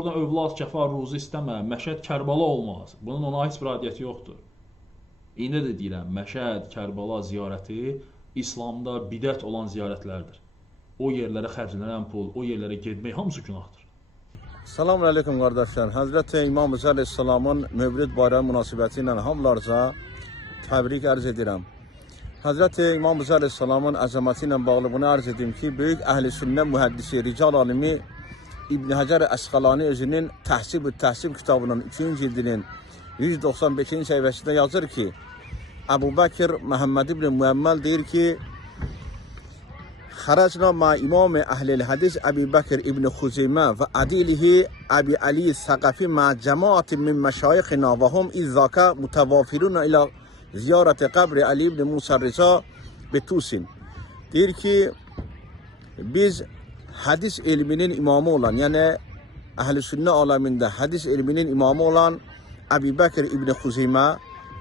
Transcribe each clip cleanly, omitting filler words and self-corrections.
Oradan övlad, kəfa, ruzu istəmə, Məşəd, Kərbala olmaz. Bunun ona heç bir adiyyəti yoxdur. İndi də deyirəm, Məşəd, Kərbala ziyarəti İslamda bidət olan ziyarətlərdir. O yerlərə xərclənən pul, o yerlərə getmək hamısı günahdır. Selamun Aleyküm kardeşler. Hazreti İmam Rıza Aleyhisselam'ın Mevlid bayramı münasibetiyle hamılarca təbrik arz edirəm. Hazreti İmam Rıza Aleyhisselam'ın əzəməti bağlı bunu arz edim ki, büyük əhl-i sünnə mühəddisi, rical alimi İbn Hacer Əsqalani özünün Təhsib kitabının 2. cildinin 195. səhifəsində yazır ki, Əbu Bəkir Məhəmməd ibn Müəmməl deyir ki, Xərəcna ma imam əhl-i hədis Əbu Bəkir ibn Xuzimə və ədilihi Əbi Ali Səqəfi ma cəmaətin min məşayixina və hum izzaka mütəvafirun ilə ziyarət qəbri Ali ibn Musa Rıza Betusin. Deyir ki, biz hadis ilminin imamı olan, yani əhl-i sünnə aləmində hadis ilminin imamı olan Əbu Bəkir ibn Xuzimə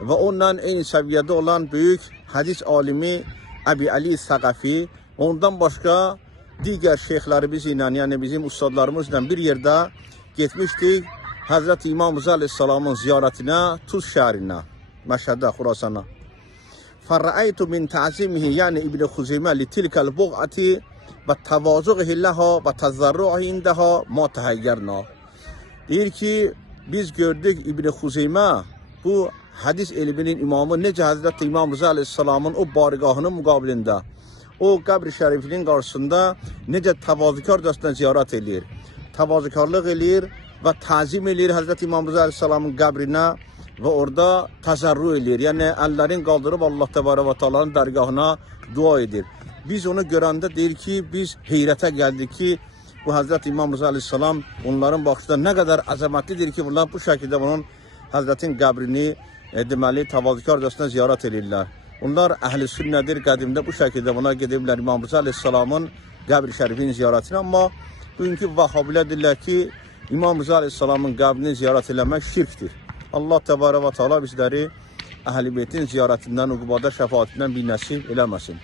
və ondan eyni səviyyədə olan büyük hadis alimi Əbi Ali Səqəfi, ondan başqa digər şeyxlərimiz ilə, yəni bizim ustadlarımızla bir yerdə getmişdik Hazreti İmam Rıza Aleyhisselam'ın ziyaretinə Tuz şəhərinə, Məşhədə, Xurasana. Fərrəytu min təzimihi, yəni İbn Xuzimə li tilkəl buğati və təvazuqihi ləha və təzərruhi indəha ma təhiyyərna. Deyir ki, biz gördük İbn Xuzimə bu hadis elminin imamı necə Hazreti İmam Rıza Aleyhisselam'ın o barigahının müqabilində, o qəbr-i şərifinin qarşısında necə təvazükarcasına ziyarət edir, təvazükarlıq edir və təzim edir Hazreti İmam Rıza Aleyhisselam'ın qəbrinə və orada təzərru edir. Yəni əllərin qaldırıb Allah Təbarək və Teala'nın dərgahına dua edir. Biz onu görəndə deyir ki, biz heyrətə gəldik ki, bu Hazreti İmam Rıza Aleyhisselam onların baxışında nə qədər əzəmətlidir ki, bunlar bu şəkildə bunun Hazretin qəbrini deməli təvazükarcasına ziyarət edirlər. Onlar əhl-i sünnədir, qədimdə bu şəkildə buna gediblər İmam Rıza Aleyhisselam'ın qəbri şərifinin ziyarətini, amma bugünkü vahhabilərdirlər ki, İmam Rıza Aleyhisselam'ın qəbrini ziyarət eləmək şirkdir. Allah Təbarək və Teala bizləri Əhl-i Beytin ziyarətindən, uqubada şəfaatindən bir nəsib eləməsin.